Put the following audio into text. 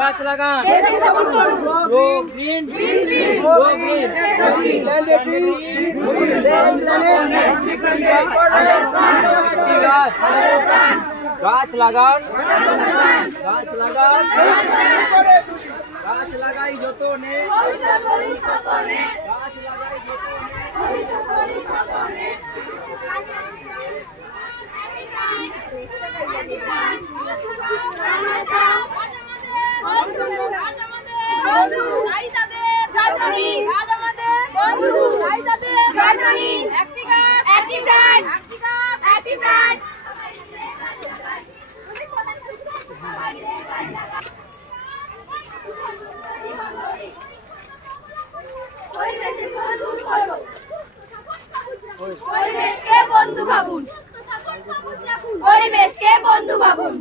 গাছ লাগান, গাছ লাগান, গাছ লাগান, গাছ লাগাই যতনে, গাছ লাগাই যতনে। পরিবেশকে বন্ধু ভাবুন, পরিবেশকে বন্ধু ভাবুন।